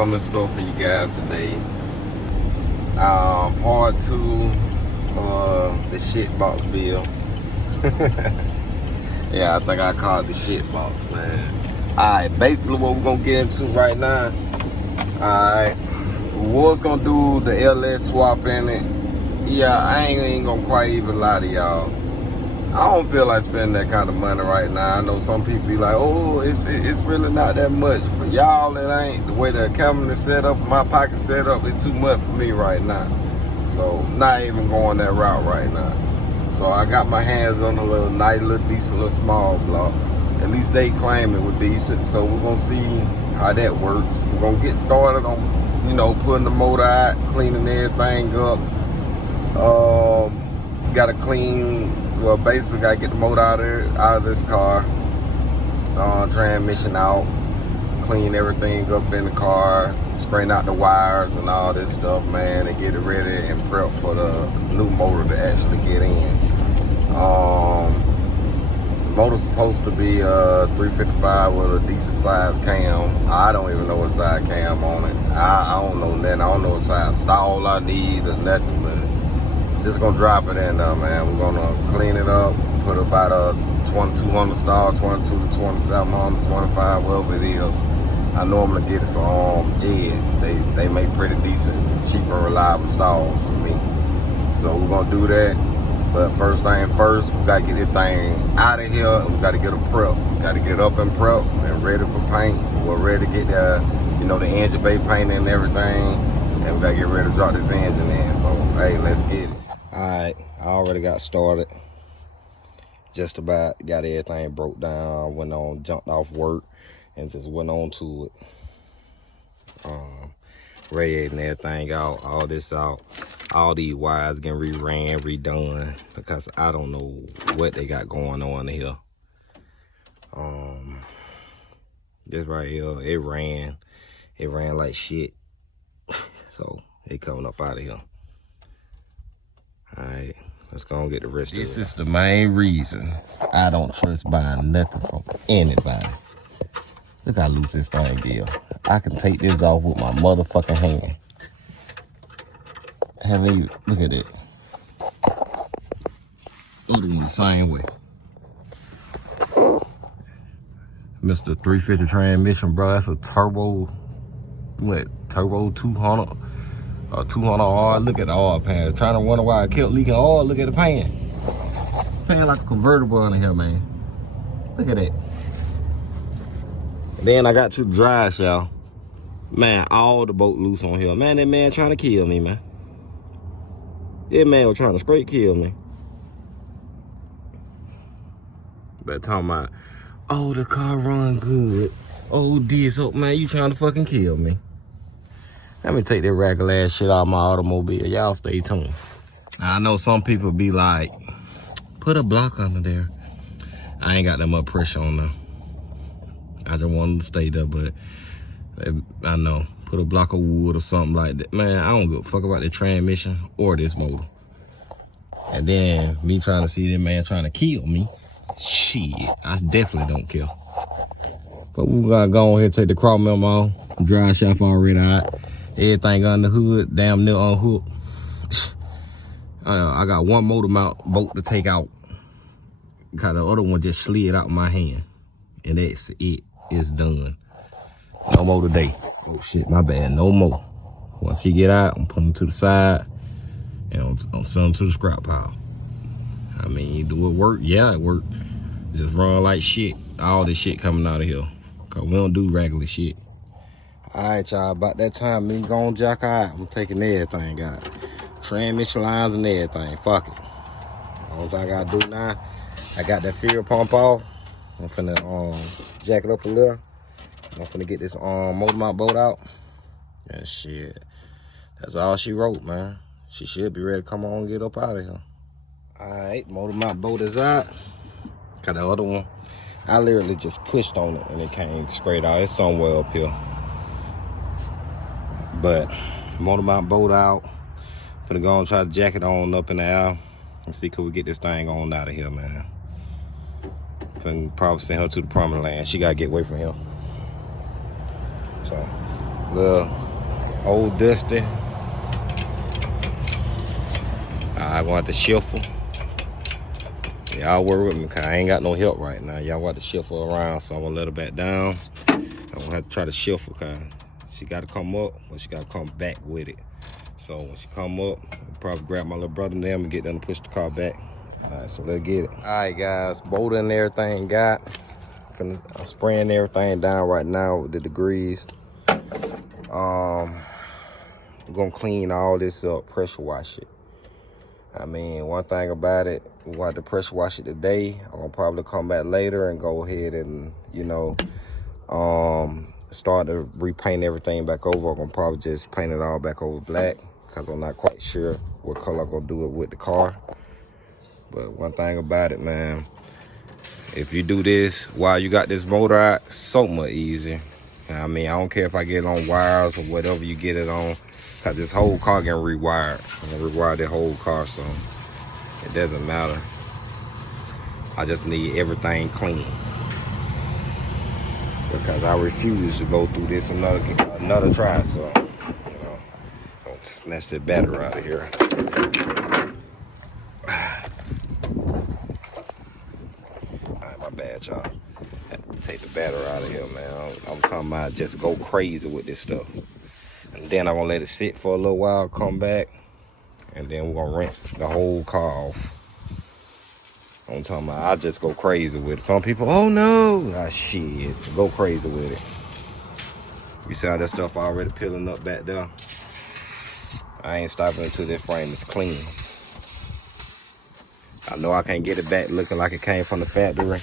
something in store for you guys today. Part 2, the shit box bill. Yeah, I think I called the shit box, man. Alright, basically what we're gonna get into right now. Alright, we was gonna do the LS swap in it. Yeah, I ain't gonna quite even lie to y'all. I don't feel like spending that kind of money right now. I know some people be like, oh, it's really not that much. For y'all, it ain't. The way the camera is set up, my pocket set up, it's too much for me right now. So, not even going that route right now. So, I got my hands on a little nice, little decent, little small block. At least they claim it was decent. So, we're going to see how that works. We're going to get started on, you know, putting the motor out, cleaning everything up. Got to clean... Well, basically, I get the motor out of this car, transmission out, clean everything up in the car, straighten out the wires and all this stuff, man, and get it ready and prep for the new motor to actually get in. The motor's supposed to be 355 with a decent size cam. I don't even know what size cam on it. I don't know nothing. I don't know what size stall I need or nothing, but just gonna drop it in there, man. We're gonna clean it up, put about a 2200 stall, 22 to 2700, 25, whatever it is. I normally get it from Jeds. They make pretty decent, cheap and reliable stalls for me. So we're gonna do that. But first thing first, we gotta get this thing out of here and we gotta get a prep. We gotta get up and prep and ready for paint. We're ready to get the, you know, the engine bay painted and everything. And we gotta get ready to drop this engine in. So, hey, let's get it. Alright, I already got started. Just about got everything broke down, jumped off work and just went on to it. Radiating everything out, all this out. All these wires getting reran, redone because I don't know what they got going on here. This right here, it ran like shit. So it coming up out of here. Alright, let's go and get the rest of it. This is the main reason I don't trust buying nothing from anybody. Look how loose this thing is. I can take this off with my motherfucking hand. Look at it. Other one the same way. Mr. 350 transmission, bro. That's a turbo, turbo 200. 200R, look at the oil pan. Trying to wonder why I kept leaking oil. Look at the pan. Pan like a convertible under here, man. Look at that. Then I got to the dry shaft. Man, all the bolt loose on here. Man, that man trying to kill me, man. That man was trying to straight kill me. But talking about, oh, the car run good. Oh, this, oh, man, you trying to fucking kill me. Let me take that regular ass shit out of my automobile. Y'all stay tuned. I know some people be like, put a block under there. I ain't got that much pressure on there. I just wanted to stay there, but I know. Put a block of wood or something like that. Man, I don't give a fuck about the transmission or this motor. And then me trying to see that man trying to kill me. Shit, I definitely don't care. But we gotta go on here and take the chrome member on. Dry shaft already out. Everything on the hood, damn near unhooked. I got one motor mount bolt to take out. Got the other one just slid out of my hand. And that's it. It's done. No more today. Oh shit, my bad. No more. Once you get out, I'm putting them to the side. And I'm sending them to the scrap pile. I mean, do it work? Yeah, it worked. Just run like shit. All this shit coming out of here. Cause we don't do regular shit. Alright, y'all, about that time, me going jack out. I'm taking everything out. Transmission lines and everything. Fuck it. All I gotta do now, I got that fuel pump off. I'm finna jack it up a little. I'm finna get this motor mount bolt out. And shit. That's all she wrote, man. She should be ready to come on and get up out of here. Alright, motor mount bolt is out. Got the other one. I literally just pushed on it and it came straight out. It's somewhere up here. But motor mount bolt out. Finna go and try to jack it on up in the air and see could we get this thing on out of here, man. Finna probably send her to the promised land. She gotta get away from him. So Little old dusty. I want the shuffle. Y'all work with me, cause I ain't got no help right now. Y'all want to shuffle around, so I'm gonna let her back down. I'm gonna have to try to shuffle, cause she gotta come up, but she gotta come back with it. So when she come up, I'll probably grab my little brother and them and get them to push the car back. All right, so let's get it. All right, guys, bolting and everything got. I'm spraying everything down right now with the degrees. I'm gonna clean all this up, pressure wash it. I mean, one thing about it, we want to pressure wash it today. I'm gonna probably come back later and go ahead and, you know, start to repaint everything back over. I'm gonna probably just paint it all back over black because I'm not quite sure what color I'm gonna do it with the car. But one thing about it, man, if you do this while you got this motor out, so much easier. I mean, I don't care if I get it on wires or whatever you get it on, cause this whole car getting rewired. I'm gonna rewire the whole car, so it doesn't matter. I just need everything clean because I refuse to go through this another try. So, you know, don't snatch the battery out of here. All right, my bad, y'all. Take the battery out of here, man. I'm talking about just go crazy with this stuff. And then I'm gonna let it sit for a little while, come back, and then we're gonna rinse the whole car off. I'm talking about I just go crazy with it. Some people, oh no, shit, go crazy with it. You see how that stuff already peeling up back there? I ain't stopping until this frame is clean. I know I can't get it back looking like it came from the factory,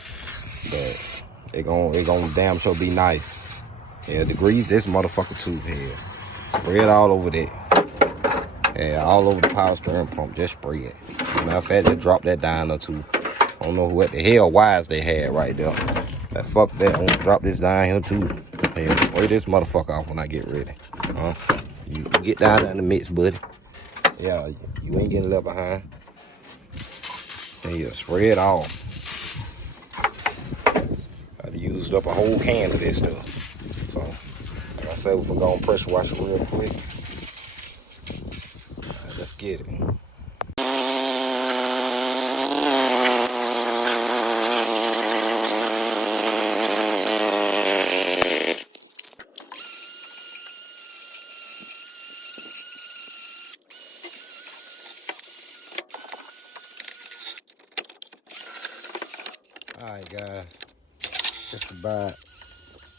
but it gon' damn sure be nice. Yeah, degrease this motherfucker too here. Spray it all over there. Yeah, all over the power steering pump. Just spray it. Matter of fact, just drop that down or two. I don't know what the hell wires they had right there. But fuck that. I'm gonna drop this down here too. Yeah, spray this motherfucker off when I get ready. You get down in the mix, buddy. Yeah, you ain't getting left behind. Yeah, spray it off. I used up a whole can of this stuff. So, like I said, we're gonna pressure wash it real quick. All right, let's get it. All right, guys. Just about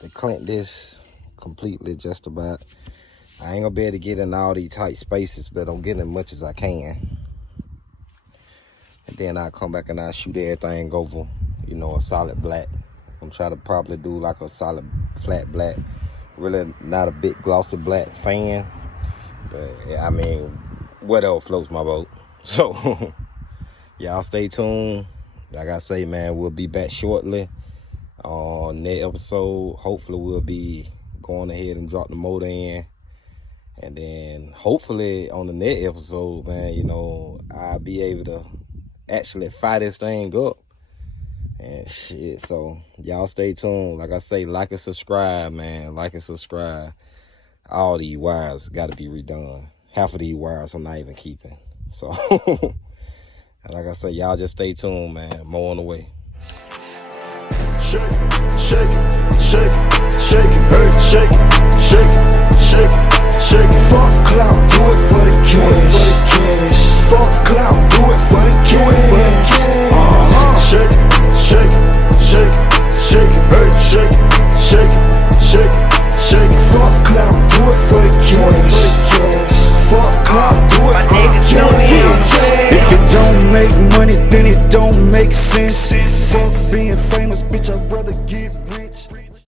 to clean this completely, just about. I ain't gonna be able to get in all these tight spaces, but I'm getting as much as I can. And then I'll come back and I'll shoot everything over, you know, a solid black. I'm trying to probably do like a solid flat black. Really not a big glossy black fan, but I mean, whatever floats my boat. So, y'all stay tuned. Like I say, man, we'll be back shortly on that episode. Hopefully we'll be going ahead and drop the motor in, and then hopefully on the next episode, man, you know, I'll be able to actually fire this thing up and shit. So y'all stay tuned. Like I say, like and subscribe, man. Like and subscribe. All these wires got to be redone. Half of these wires I'm not even keeping. So like I say, y'all just stay tuned, man. More on the way. Shake it, shake it, shake it, shake it, hey, shake it, shake it, shake it, shake it. Fuck clout, do it for the cash. Fuck clout, do it for the cash. Shake it, shake it, shake it, shake it, hey, shake it, shake it, shake it, shake it. Fuck clout, do it for the cash. Fuck clout, do it for the cash. If it don't make money, then it don't make sense. Fuck being famous, bitch, I'd rather get rich.